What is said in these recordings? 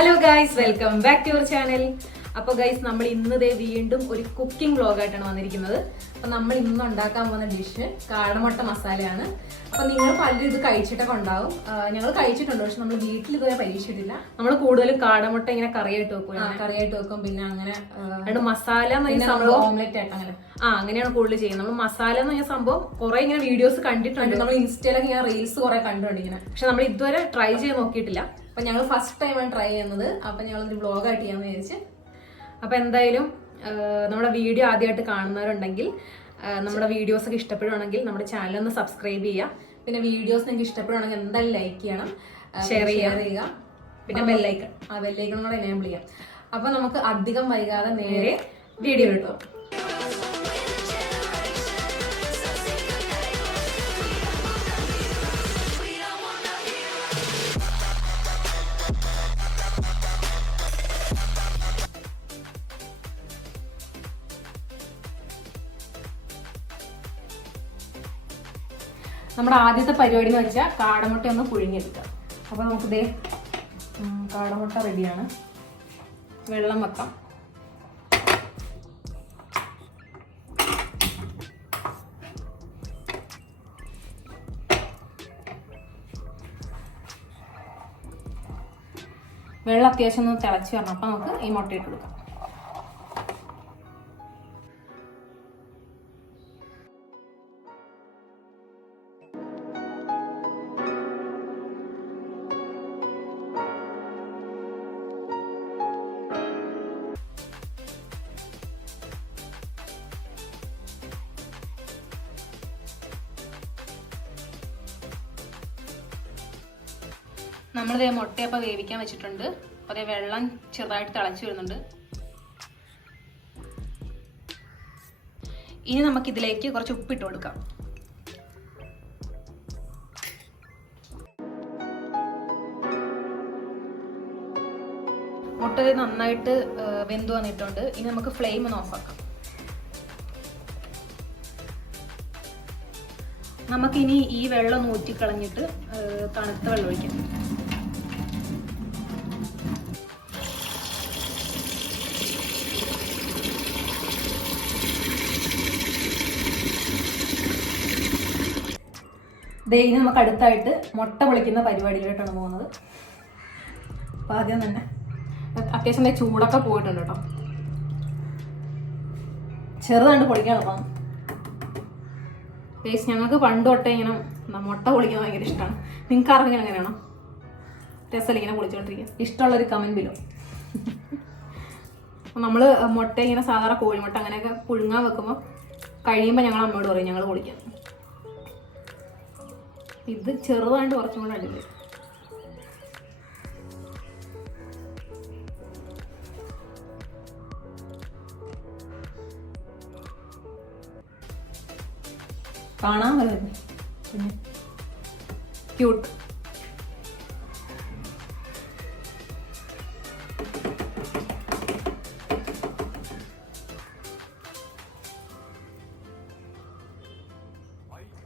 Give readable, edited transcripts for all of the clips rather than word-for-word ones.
Hello guys, welcome back to your channel. അപ്പോൾ guys, നമ്മൾ ഇന്നതേ വീണ്ടും ഒരു കുക്കിംഗ് വ്ലോഗായിട്ടാണ് വന്നിരിക്കുന്നത്. അപ്പൊ നമ്മൾ ഇന്ന് ഉണ്ടാക്കാൻ പോകുന്ന ഡിഷ് കാടമുട്ട മസാലയാണ്. അപ്പൊ നിങ്ങൾ പലരും ഇത് കഴിച്ചിട്ടൊക്കെ ഉണ്ടാവും. ഞങ്ങൾ കഴിച്ചിട്ടുണ്ട്, പക്ഷെ നമ്മൾ വീട്ടിൽ ഇതുവരെ പരീക്ഷിച്ചിട്ടില്ല. നമ്മൾ കൂടുതലും കാടമുട്ട ഇങ്ങനെ കറിയായിട്ട് വെക്കും, പിന്നെ അങ്ങനെ മസാല ഓംലെറ്റ് ആയിട്ട് അങ്ങനെയാണ് കൂടുതൽ ചെയ്യുന്നത്. നമ്മൾ മസാല എന്ന് പറഞ്ഞ സംഭവം കുറെ ഇങ്ങനെ വീഡിയോസ് കണ്ടിട്ടുണ്ട്, നമ്മൾ ഇൻസ്റ്റയിലൊക്കെ ഇങ്ങനെ റീൽസ് കുറെ കണ്ടിട്ടുണ്ട് ഇങ്ങനെ. പക്ഷെ നമ്മൾ ഇതുവരെ ട്രൈ ചെയ്ത് നോക്കിയിട്ടില്ല. അപ്പൊ ഞങ്ങൾ ഫസ്റ്റ് ടൈമാണ് ട്രൈ ചെയ്യുന്നത്. അപ്പൊ ഞങ്ങളൊരു വ്ലോഗായിട്ട് ചെയ്യാന്ന് വിചാരിച്ച്. അപ്പൊ എന്തായാലും നമ്മുടെ വീഡിയോ ആദ്യമായിട്ട് കാണുന്നവരുണ്ടെങ്കിൽ, നമ്മുടെ വീഡിയോസ് ഒക്കെ ഇഷ്ടപ്പെടുവാണെങ്കിൽ നമ്മുടെ ചാനൽ ഒന്ന് സബ്സ്ക്രൈബ് ചെയ്യുക. പിന്നെ വീഡിയോസ് നിങ്ങൾക്ക് ഇഷ്ടപ്പെടുവാണെങ്കിൽ എന്തായാലും ലൈക്ക് ചെയ്യണം, ഷെയർ ചെയ്യുക. പിന്നെ ബെല്ലൈക്കൺ കൂടെ എനേബിൾ ചെയ്യാം. അപ്പൊ നമുക്ക് അധികം വൈകാതെ നേരെ വീഡിയോ കിട്ടും. നമ്മുടെ ആദ്യത്തെ പരിപാടി എന്ന് വെച്ചാൽ കാടമുട്ട ഒന്ന് പുഴുങ്ങിയെടുക്കാം. അപ്പോൾ നമുക്കിതേ കാടമുട്ട റെഡിയാണ്. വെള്ളം വെക്കാം. വെള്ളം അത്യാവശ്യം ഒന്ന് തിളച്ച് വരണം. അപ്പം നമുക്ക് ഈ മുട്ട ഇട്ട് കൊടുക്കാം. നമ്മളിതേ മുട്ടയപ്പം വേവിക്കാൻ വെച്ചിട്ടുണ്ട്. അപ്പോൾ അതേ വെള്ളം ചെറുതായിട്ട് തിളച്ച് വരുന്നുണ്ട്. ഇനി നമുക്കിതിലേക്ക് കുറച്ച് ഉപ്പിട്ട് കൊടുക്കാം. മുട്ട നന്നായിട്ട് വെന്ത് വന്നിട്ടുണ്ട്. ഇനി നമുക്ക് ഫ്ലെയിം ഒന്ന് ഓഫാക്കാം. നമുക്കിനി ഈ വെള്ളം ഊറ്റിക്കളഞ്ഞിട്ട് തണുത്ത വെള്ളം ഒഴിക്കാം. ഇനി നമുക്ക് അടുത്തായിട്ട് മുട്ട പൊളിക്കുന്ന പരിപാടിയിലോട്ടാണ് പോകുന്നത്. അപ്പം ആദ്യം തന്നെ അത്യാവശ്യം ചൂടൊക്കെ പോയിട്ടുണ്ട് കേട്ടോ. ചെറുതാണ്ട് പൊളിക്കാൻ എളുപ്പം. ഞങ്ങൾക്ക് പണ്ട് തൊട്ടേ ഇങ്ങനെ മുട്ട പൊളിക്കാൻ ഭയങ്കര ഇഷ്ടമാണ്. നിങ്ങൾക്ക് ആർക്കെങ്കിലും അങ്ങനെയാണോ? രസമല്ല ഇങ്ങനെ പൊളിച്ചുകൊണ്ടിരിക്കുക? ഇഷ്ടമുള്ളൊരു കമന്റ് ബിലോ. നമ്മൾ മുട്ട ഇങ്ങനെ സാധാരണ കോഴിമുട്ട അങ്ങനെയൊക്കെ പുഴുങ്ങാൻ വെക്കുമ്പോൾ കഴിയുമ്പോൾ ഞങ്ങൾ അമ്മയോട് പറയും ഞങ്ങൾ പൊളിക്കാം. ഇത് ചെറുതാണ്ട് കുറച്ചും കൂടെ അടിപൊളി. കാണാൻ വരുന്നത് പിന്നെ ക്യൂട്ട്.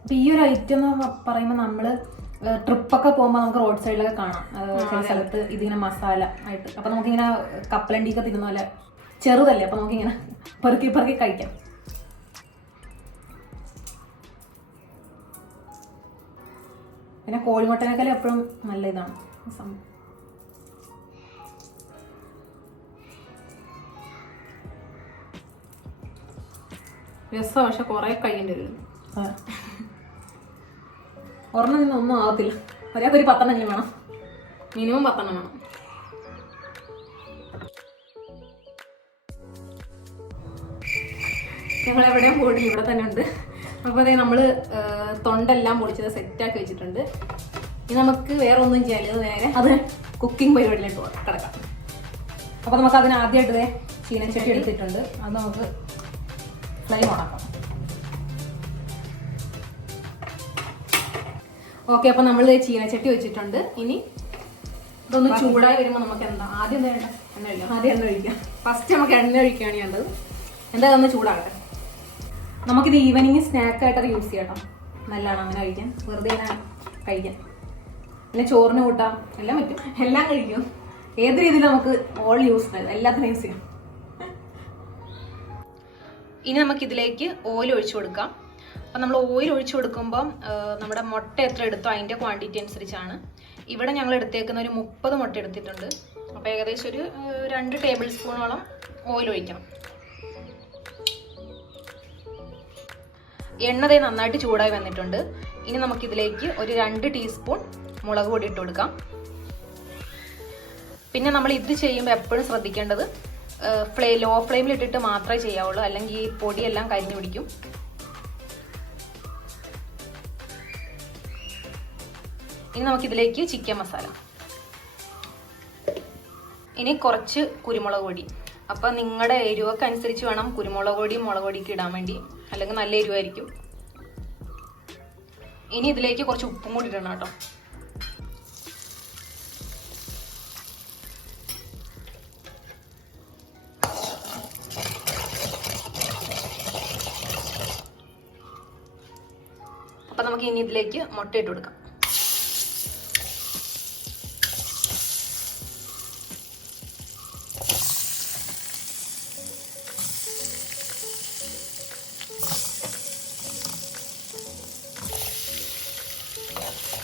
അപ്പൊ ഈ ഒരു ഐറ്റം എന്ന് പറയുമ്പോൾ നമ്മള് ട്രിപ്പൊക്കെ പോകുമ്പോൾ നമുക്ക് റോഡ് സൈഡിലൊക്കെ കാണാം ചില സ്ഥലത്ത് ഇതിങ്ങനെ മസാല ആയിട്ട്. അപ്പൊ നമുക്കിങ്ങനെ കപ്പലണ്ടിയൊക്കെ തിരുന്ന പോലെ ചെറുതല്ലേ, അപ്പൊ നമുക്കിങ്ങനെ പെറുക്കി പെറുക്കി കഴിക്കാം. പിന്നെ കോഴിമുട്ടനേക്കാളും എപ്പോഴും നല്ല ഇതാണ് സംഭവം. രസം, പക്ഷെ കുറെ കഴിയേണ്ടി വരും. ഒരെണ്ണം നിന്നൊന്നും ആവത്തില്ല. ഒരാൾക്കൊരു 10 എണ്ണം വേണം, മിനിമം 10 എണ്ണം വേണം. ഞങ്ങളെവിടെയും പോയിട്ടില്ല, ഇവിടെ തന്നെ ഉണ്ട്. അപ്പോൾ അതേ നമ്മൾ തൊണ്ടെല്ലാം പൊളിച്ചത് സെറ്റാക്കി വെച്ചിട്ടുണ്ട്. ഇനി നമുക്ക് വേറെ ഒന്നും ചെയ്യാനില്ല, നേരെ അത് കുക്കിംഗ് പരിപാടിയിലേക്ക് കിടക്കാം. അപ്പോൾ നമുക്ക് അതിന് ആദ്യമായിട്ട് ചീനച്ചട്ടി എടുത്തിട്ടുണ്ട്. അത് നമുക്ക് ഫ്ലെയിം ഓണാക്കാം. ഓക്കെ, അപ്പോൾ നമ്മൾ ചീനച്ചട്ടി വെച്ചിട്ടുണ്ട്. ഇനി ഇതൊന്ന് ചൂടായി വരുമ്പോൾ നമുക്ക് എന്താ ആദ്യം എന്താ വേണ്ട? എണ്ണ ഒഴിക്കാം. ആദ്യം എണ്ണ ഒഴിക്കാം. ഫസ്റ്റ് നമുക്ക് എണ്ണ ഒഴിക്കുകയാണ് വേണ്ടത്. എന്തായാലും ഒന്ന് ചൂടാകട്ടെ. നമുക്കിത് ഈവനിങ് സ്നാക്കായിട്ടൊക്കെ യൂസ് ചെയ്യാം കേട്ടോ. നല്ലതാണ് അങ്ങനെ കഴിക്കാൻ, വെറുതെ ഇങ്ങനെ കഴിക്കാൻ. പിന്നെ ചോറിന് കൂട്ടാം, എല്ലാം പറ്റും, എല്ലാം കഴിക്കും. ഏത് രീതിയിൽ നമുക്ക് ഓൾ യൂസ് ചെയ്യാം, എല്ലാത്തിനും യൂസ് ചെയ്യാം. ഇനി നമുക്കിതിലേക്ക് ഓയിൽ ഒഴിച്ചു കൊടുക്കാം. അപ്പം നമ്മൾ ഓയിൽ ഒഴിച്ചു കൊടുക്കുമ്പം നമ്മുടെ മുട്ട എത്ര എടുത്തോ അതിൻ്റെ ക്വാണ്ടിറ്റി അനുസരിച്ചാണ്. ഇവിടെ ഞങ്ങൾ എടുത്തേക്കുന്ന ഒരു 30 മുട്ട എടുത്തിട്ടുണ്ട്. അപ്പോൾ ഏകദേശം ഒരു 2 ടേബിൾ സ്പൂണോളം ഓയിൽ ഒഴിക്കണം. എണ്ണ നന്നായിട്ട് ചൂടായി വന്നിട്ടുണ്ട്. ഇനി നമുക്കിതിലേക്ക് ഒരു 2 ടീസ്പൂൺ മുളക് പൊടി ഇട്ട് കൊടുക്കാം. പിന്നെ നമ്മൾ ഇത് ചെയ്യുമ്പോൾ എപ്പോഴും ശ്രദ്ധിക്കേണ്ടത് ലോ ഫ്ലെയിമിൽ ഇട്ടിട്ട് മാത്രമേ ചെയ്യാവുള്ളൂ, അല്ലെങ്കിൽ ഈ പൊടിയെല്ലാം കരിഞ്ഞു പിടിക്കും. ഇനി നമുക്കിതിലേക്ക് ചിക്കൻ മസാല, ഇനി കുറച്ച് കുരുമുളക് പൊടി. അപ്പം നിങ്ങളുടെ എരിവൊക്കെ അനുസരിച്ച് വേണം കുരുമുളക് പൊടി മുളക് പൊടിക്ക് ഇടാൻ വേണ്ടി, അല്ലെങ്കിൽ നല്ല എരിവായിരിക്കും. ഇനി ഇതിലേക്ക് കുറച്ച് ഉപ്പും കൂടി ഇടണം കേട്ടോ. അപ്പം നമുക്ക് ഇനി ഇതിലേക്ക് മുട്ട ഇട്ട് കൊടുക്കാം.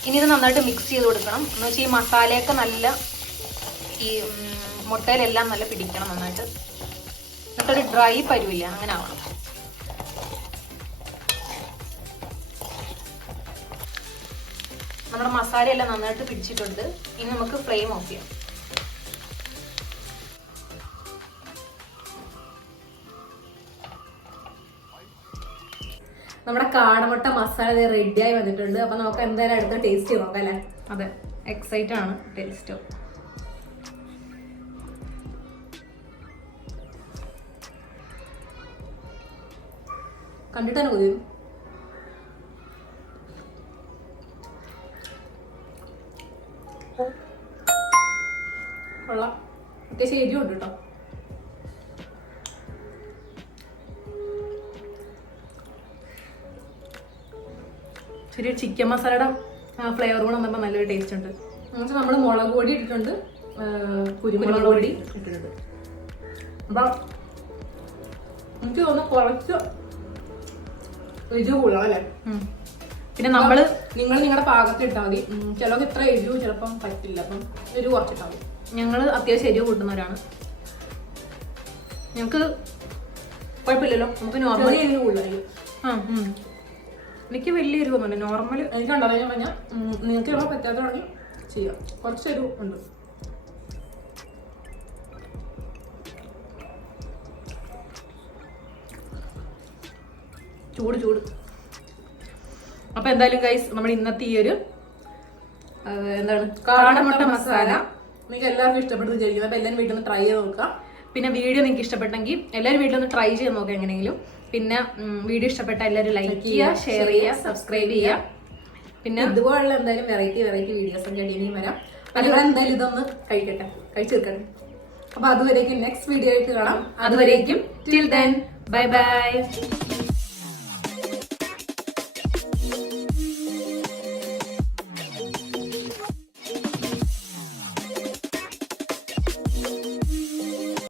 ഇനി ഇത് നന്നായിട്ട് മിക്സ് ചെയ്ത് കൊടുക്കണം. എന്ന് വെച്ചാൽ ഈ മസാലയൊക്കെ നല്ല ഈ മുട്ടയിലെല്ലാം നല്ല പിടിക്കണം നന്നായിട്ട്. എന്നിട്ടൊരു ഡ്രൈ പരുവില്ല, അങ്ങനെ ആവണം. നമ്മുടെ മസാലയെല്ലാം നന്നായിട്ട് പിടിച്ചിട്ടുണ്ട്. ഇനി നമുക്ക് ഫ്ലെയിം ഓഫ് ചെയ്യാം. നമ്മുടെ കാടമുട്ട മസാല റെഡിയായി വന്നിട്ടുണ്ട്. അപ്പൊ നമുക്ക് എന്തായാലും അടുത്ത ടേസ്റ്റ് നോക്കാം അല്ലേ? അതെ, എക്സൈറ്റ് ആണ് ടേസ്റ്റ്. കണ്ടിട്ടാണ് കൊതി. കൊള്ളാം, അത്യാവശ്യം എരിവുണ്ട് കേട്ടോ. ശരി, ചിക്കൻ മസാലയുടെ ഫ്ലേവർ കൂടെ വന്നപ്പോൾ നല്ലൊരു ടേസ്റ്റ് ഉണ്ട്. എന്നുവെച്ചാൽ നമ്മൾ മുളക് പൊടി ഇട്ടിട്ടുണ്ട്, കുരുമുളക് പൊടി ഇട്ടിട്ടുണ്ട്. അപ്പം എനിക്ക് തോന്നുന്നു കുറച്ച് എരിവ് കൂടുതലാണ് അല്ലേ? പിന്നെ നിങ്ങൾ നിങ്ങളുടെ പാകത്തിൽ ഇട്ടാൽ മതി. ചിലർക്ക് ഇത്ര എരിവ് ചിലപ്പം പറ്റില്ല, അപ്പം എരിവ് കുറച്ചിട്ടാൽ മതി. ഞങ്ങൾ അത്യാവശ്യം എരിവ് കൂട്ടുന്നവരാണ്. ഞങ്ങൾക്ക് കുഴപ്പമില്ലല്ലോ, നമുക്ക് നോർമൽ എരിവ് കൂടുതലായിരിക്കും. എനിക്ക് വലിയ എരിവൊന്നുമില്ല, നോർമൽ. എനിക്ക് ഉണ്ടാകുന്ന പറഞ്ഞാൽ നിങ്ങൾക്ക് എരിവ് പറ്റാത്തതാണെങ്കിൽ ചെയ്യാം. കുറച്ച് എരിവ് ഉണ്ട്. ചൂട്. അപ്പൊ എന്തായാലും ഗൈസ്, നമ്മുടെ ഇന്നത്തെ ഈ ഒരു എന്താണ് കാടമുട്ട മസാല നിങ്ങൾക്ക് എല്ലാവർക്കും ഇഷ്ടപ്പെട്ടു വിചാരിക്കുന്നത്. അപ്പൊ എല്ലാവരും വീട്ടിൽ നിന്ന് ട്രൈ ചെയ്ത് നോക്കുക. പിന്നെ വീഡിയോ നിങ്ങൾക്ക് ഇഷ്ടപ്പെട്ടെങ്കിൽ എല്ലാവരും വീട്ടിൽ ഒന്ന് ട്രൈ ചെയ്ത് നോക്കുക എങ്ങനെയെങ്കിലും. പിന്നെ വീഡിയോ ഇഷ്ടപ്പെട്ട എല്ലാവരും ലൈക്ക് ചെയ്യുക, ഷെയർ ചെയ്യുക, സബ്സ്ക്രൈബ് ചെയ്യുക. പിന്നെ ഇതുപോലുള്ള എന്തായാലും വെറൈറ്റി വീഡിയോസ് ഒക്കെ ഇനിയും വരാം. അതുപോലെ എന്തായാലും ഇതൊന്ന് കഴിച്ചു തീർക്കട്ടെ. അപ്പൊ അതുവരേക്കും നെക്സ്റ്റ് വീഡിയോ ആയിട്ട് കാണാം. അതുവരേക്കും ടിൽ ദെൻ ബൈ ബൈ.